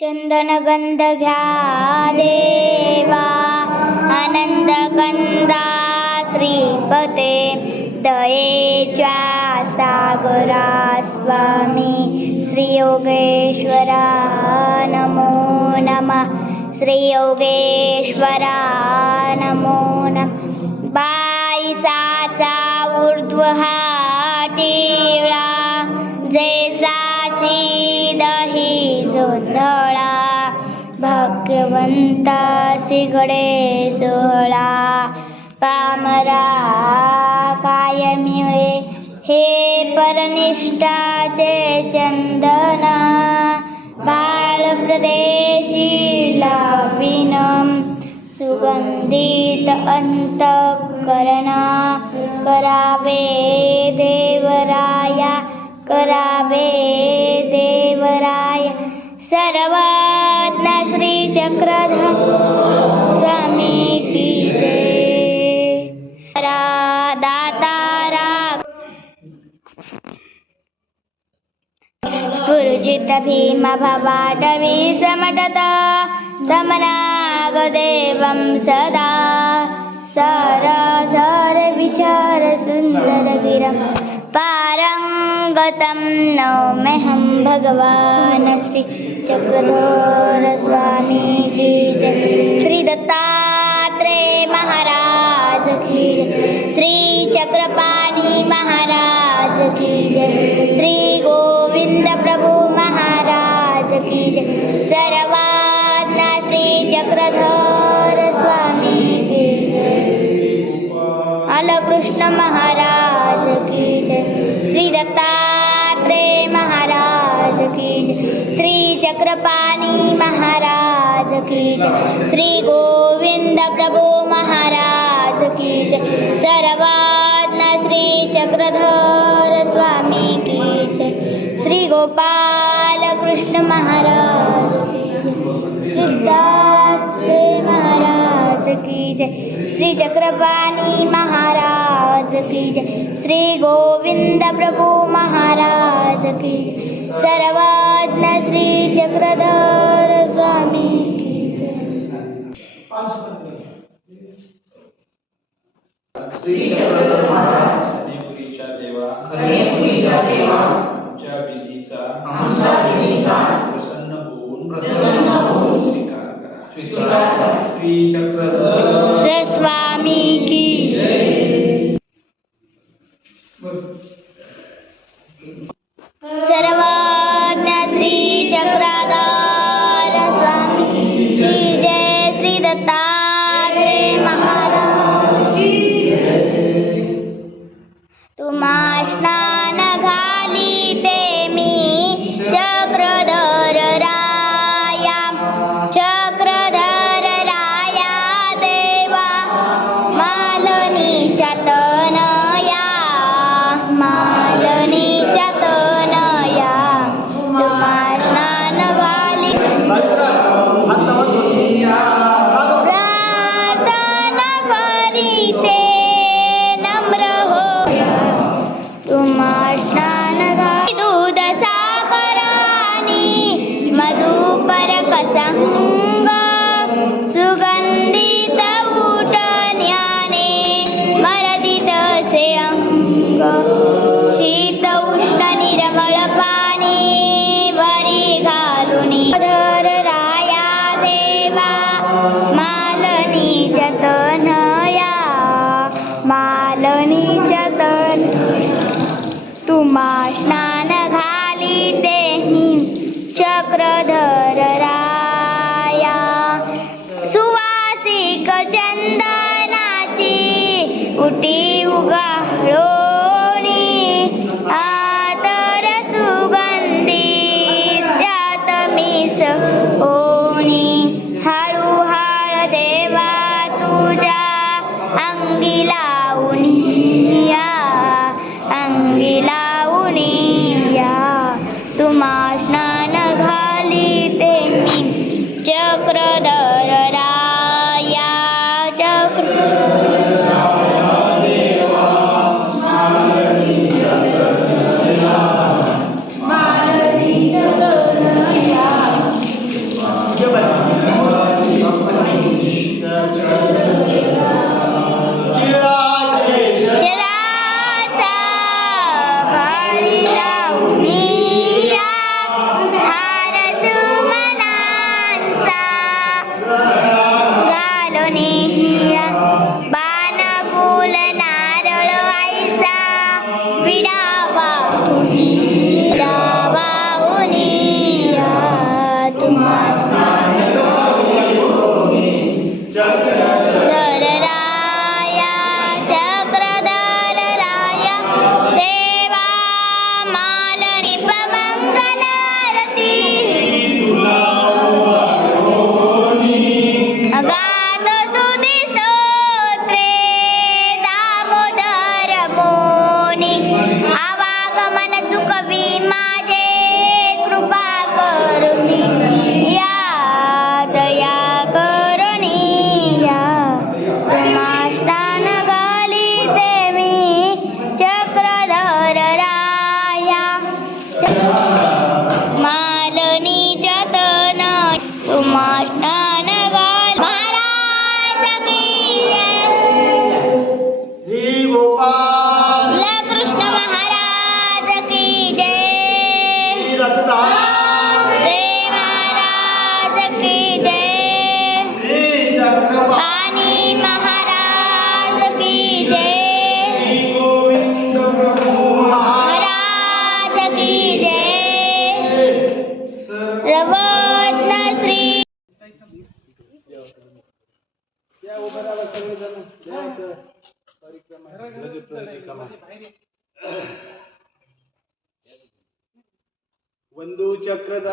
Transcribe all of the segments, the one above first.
चंदन गंध घ्या देवा. आनंद कंदा श्रीपते. दयेच्या सागरा स्वामी श्री योगेश्वरा नमो नमः. श्री योगेश्वरा नमो नम. बाईसाचा ऊर्ध्व हा सोहळा भगवंता सिगडे सोहळा पामरा काय मिळे? हे परनिष्ठाचे चंदना बाळ प्रदेशी लाविनम सुगंधित अंतकरणा करावे देवराया करावे देवराय. सर्वज्ञ श्री चक्रधर स्वामी की जय। रा दातारा स्फुर्जित भीम भवाटवी समटत दमनागदेवं सदा। सर सर विचार सुन्दर गिरं पारङ्गतं नौम्यहं भगवान् श्री चक्रधर स्वामी की श्री दत्तात्रेय महाराज की श्री चक्रपाणी महाराज की जय। श्री गोविंद प्रभु महाराज की जय। सर्वात्मा श्री चक्रधर चक्रपाणी महाराज की जय। श्री गोविंद प्रभु महाराज की जय। सर्वात्मा श्री चक्रधर स्वामी की जय। श्री गोपाल कृष्ण महाराज सिद्धार्थ महाराज की जय। श्री चक्रपाणी महाराज की जय। श्री गोविंद प्रभु महाराज की जय। सर्वज्ञ श्री चक्रधर स्वामी की जय खरेपुरीच्या देवा खरेपुरीच्या देवा आमच्या विधीचा आमच्या विधीचा प्रसन्न होऊन प्रसन्न होऊन स्वीकार करा स्वीकार करा. श्री चक्रधर स्वामी की love.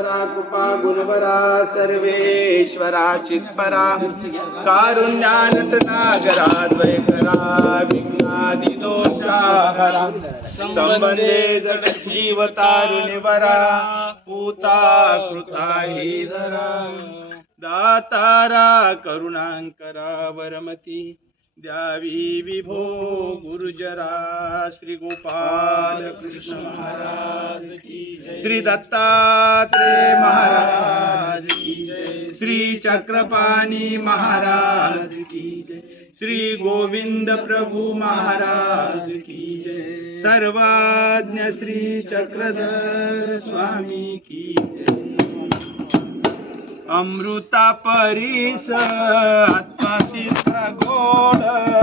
चक्रधरा कृपा गुणवरा सर्वेश्वरा चित्परा कारुण्यानटनागरा द्वयकरा विघ्नादिदोषाहरा संबंधे जड जीव पूता कृता हि धरा दातारा करुणांकरा वरमती द्यावी विभो गुरुजरा, श्री गोपाल कृष्ण महाराज श्री दत्तात्रेय महाराज श्री चक्रपाणी महाराज श्री गोविंद प्रभु महाराज की जय। सर्वज्ञ श्री चक्रधर स्वामी की अमृता परीस आत्माची Lord.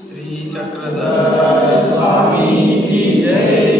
श्री चक्रधर स्वामी की जय।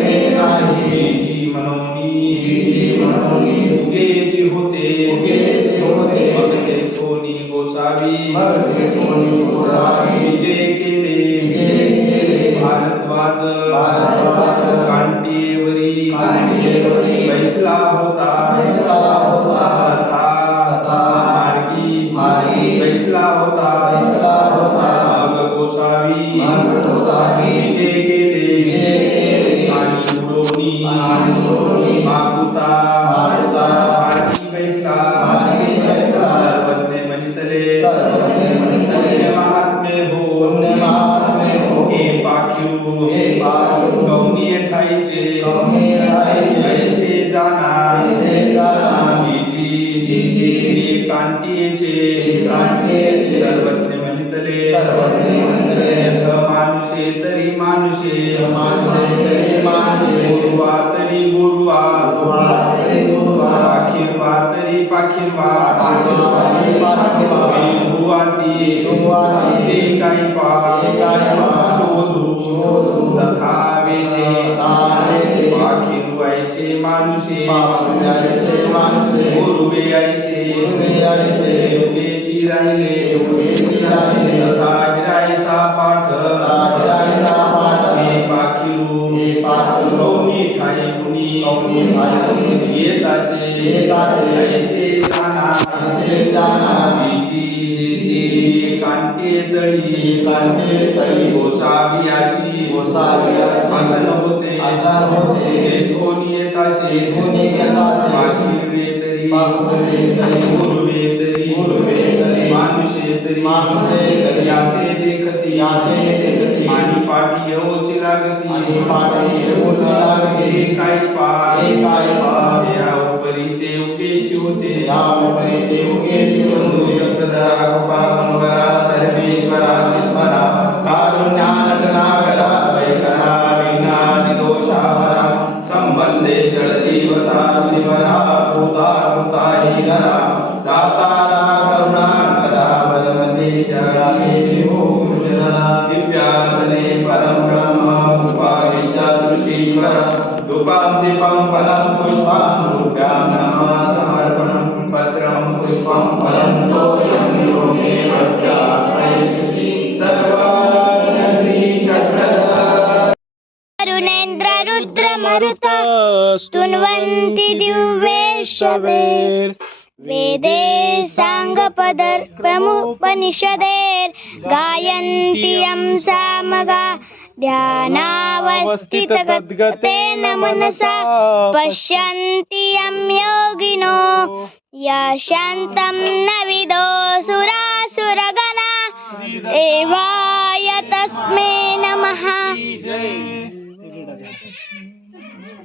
मनोनी उगेची होते भगते थोनी गोसावी विजय केले भारद्वाज कांटीवरी कान्तिये कान्तिये सर्वत्र मनितले सर्वत्र मनितले यथ मानुषे तरि मानुषे। मानुषे तरि मानुषे। गुरुवा। ऐसे मानुषे मानुषे मानुषे गुरुवे ऐसे गुरुवे ऐसे युगे चिरायले युगे चिरायले तथा हिराय सा पाठ हिराय सा पाठ हे पाखिरु हे पाखिरु नौनी ठाई मुनि नौनी ठाई मुनि ये दासे ये दासे ऐसे जाना ऐसे जाना जीजी जी कांटे तड़ी कांटे तड़ी ओसा वियासी ओसा वियासी असन होते असन होते नियकाशे मातृवेतरी। गुरुवेतरी। मानुषेतरी। याते देखती याते देखती। आनी पाटी यो चिरागती आनी पाटी यो चिरागती एकाई पा एकाई पा या उपरि ते उके च्योते या उपरि ते उके च्योते यप्रदा पापमवरा सर्वेश्वरा चित वेदे साङ्गपदर् प्रमुपनिषदेर् गायन्ति यं सामगा ध्यानावस्थितगतेन मनसा पश्यन्ति यं योगिनो यशान्तं न विदो सुरासुरगणा देवाय तस्मै नमः।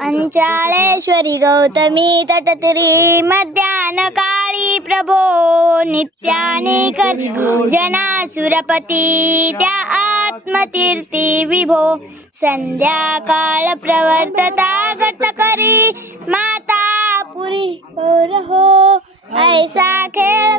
अंचाळेश्वरी गौतमी तटतरी मध्यान काळी प्रभो नित्याने कर जनासुरपती त्या आत्मतीर्थी विभो. संध्याकाळ प्रवर्तता गट करी माता पुरी हो ऐसा खेळ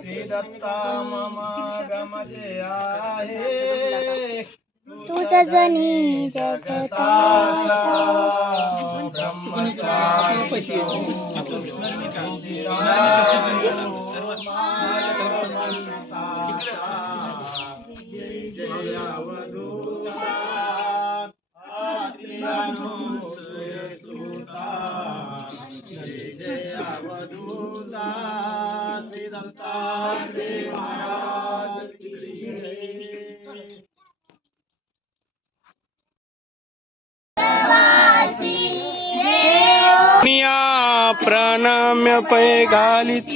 श्री दत्ता मम गमजे आहे तुझ जनी जगताचा निया प्रणम्य पै घालीत.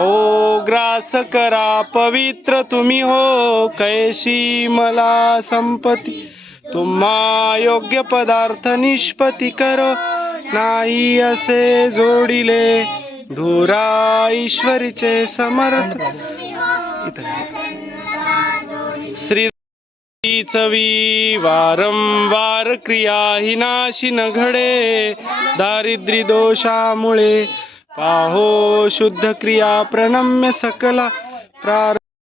ओ ग्रास करा पवित्र तुम्ही हो. कैशी मला संपती तुम्हा योग्य पदार्थ निष्पती करो. नाही असे जोडिले धुरा ईश्वरीचे समर्थ. श्री चवी वारंवार क्रिया ही नाशी न घडे दारिद्र्य दोषामुळे. पाहो शुद्ध क्रिया प्रणम्य सकला प्रार